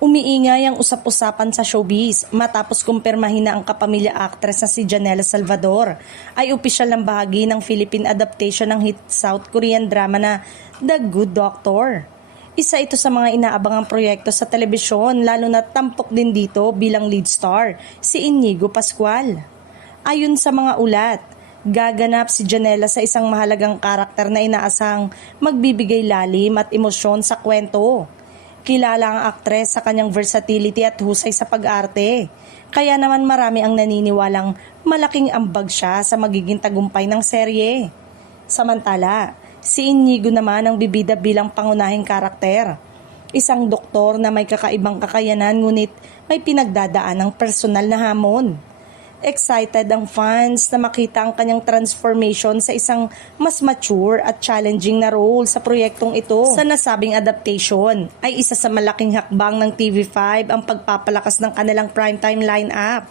Umiingay ang usap-usapan sa showbiz matapos kumpirmahin na ang kapamilya actress na si Janela Salvador ay opisyal ng bahagi ng Philippine adaptation ng hit South Korean drama na The Good Doctor. Isa ito sa mga inaabangang proyekto sa telebisyon, lalo na tampok din dito bilang lead star si Inigo Pascual. Ayon sa mga ulat, gaganap si Janela sa isang mahalagang karakter na inaasang magbibigay lalim at emosyon sa kwento. Kilala ang aktres sa kanyang versatility at husay sa pag-arte. Kaya naman marami ang naniniwalang malaking ambag siya sa magiging tagumpay ng serye. Samantala, si Inigo naman ang bibida bilang pangunahing karakter. Isang doktor na may kakaibang kakayanan ngunit may pinagdadaan ng personal na hamon. Excited ang fans na makita ang kanyang transformation sa isang mas mature at challenging na role sa proyektong ito. Sa nasabing adaptation ay isa sa malaking hakbang ng TV5 ang pagpapalakas ng kanilang primetime lineup.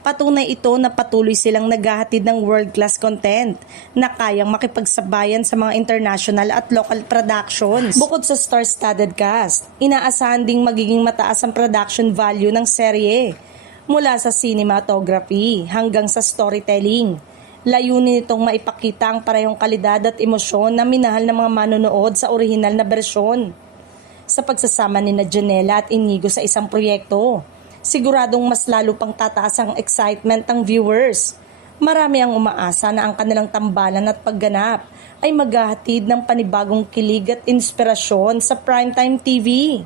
Patunay ito na patuloy silang naghahatid ng world-class content na kayang makipagsabayan sa mga international at local productions. Bukod sa star-studded cast, inaasahan ding magiging mataas ang production value ng serye. Mula sa cinematography hanggang sa storytelling, layunin nitong maipakita ang parehong kalidad at emosyon na minahal ng mga manonood sa orihinal na bersyon. Sa pagsasama ni Janela at Inigo sa isang proyekto, siguradong mas lalo pang tataas ang excitement ng viewers. Marami ang umaasa na ang kanilang tambalan at pagganap ay maghahatid ng panibagong kilig at inspirasyon sa primetime TV.